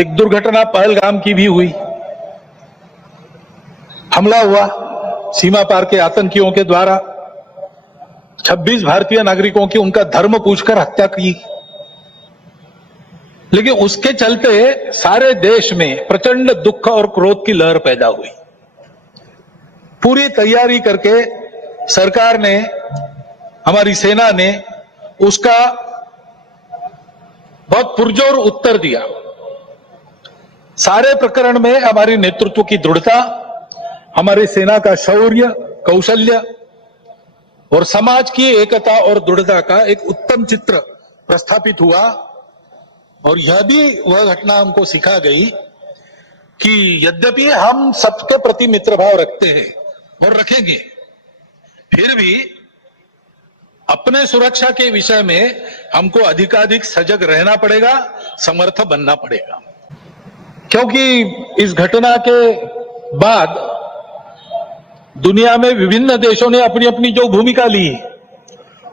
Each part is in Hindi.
एक दुर्घटना पहलगाम की भी हुई, हमला हुआ सीमा पार के आतंकियों के द्वारा, 26 भारतीय नागरिकों की उनका धर्म पूछकर हत्या की। लेकिन उसके चलते सारे देश में प्रचंड दुख और क्रोध की लहर पैदा हुई। पूरी तैयारी करके सरकार ने, हमारी सेना ने उसका बहुत पुरजोर उत्तर दिया। सारे प्रकरण में हमारी नेतृत्व की दृढ़ता, हमारी सेना का शौर्य, कौशल्य और समाज की एकता और दृढ़ता का एक उत्तम चित्र प्रस्थापित हुआ। और यह भी वह घटना हमको सिखा गई कि यद्यपि हम सबके प्रति मित्र भाव रखते हैं और रखेंगे, फिर भी अपने सुरक्षा के विषय में हमको अधिकाधिक सजग रहना पड़ेगा, समर्थ बनना पड़ेगा। क्योंकि इस घटना के बाद दुनिया में विभिन्न देशों ने अपनी अपनी जो भूमिका ली,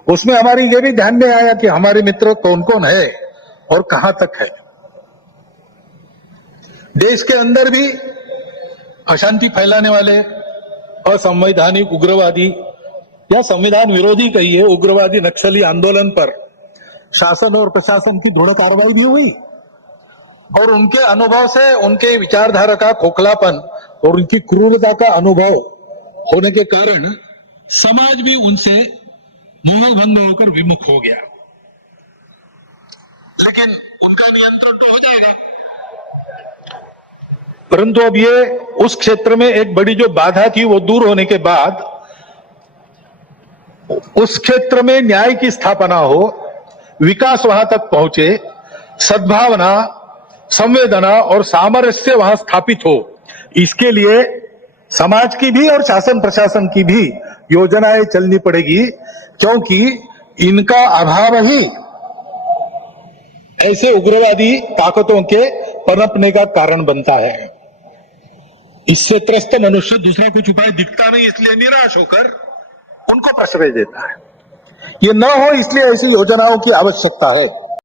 उसमें हमारी ये भी ध्यान में आया कि हमारे मित्र कौन कौन है और कहां तक है। देश के अंदर भी अशांति फैलाने वाले असंवैधानिक उग्रवादी या संविधान विरोधी कहिए उग्रवादी नक्सली आंदोलन पर शासन और प्रशासन की दृढ़ कार्रवाई भी हुई। और उनके अनुभव से, उनके विचारधारा का खोखलापन और उनकी क्रूरता का अनुभव होने के कारण समाज भी उनसे मोहभंग होकर विमुख हो गया। लेकिन उनका नियंत्रण तो हो जाएगा। परंतु अब ये उस क्षेत्र में एक बड़ी जो बाधा थी वो दूर होने के बाद उस क्षेत्र में न्याय की स्थापना हो, विकास वहां तक पहुंचे, सद्भावना, संवेदना और सामरस्य वहां स्थापित हो, इसके लिए समाज की भी और शासन प्रशासन की भी योजनाएं चलनी पड़ेगी। क्योंकि इनका अभाव ही ऐसे उग्रवादी ताकतों के पनपने का कारण बनता है। इससे त्रस्त मनुष्य दूसरा कुछ उपाय दिखता नहीं, इसलिए निराश होकर उनको प्रश्रय देता है। ये न हो इसलिए ऐसी योजनाओं की आवश्यकता है।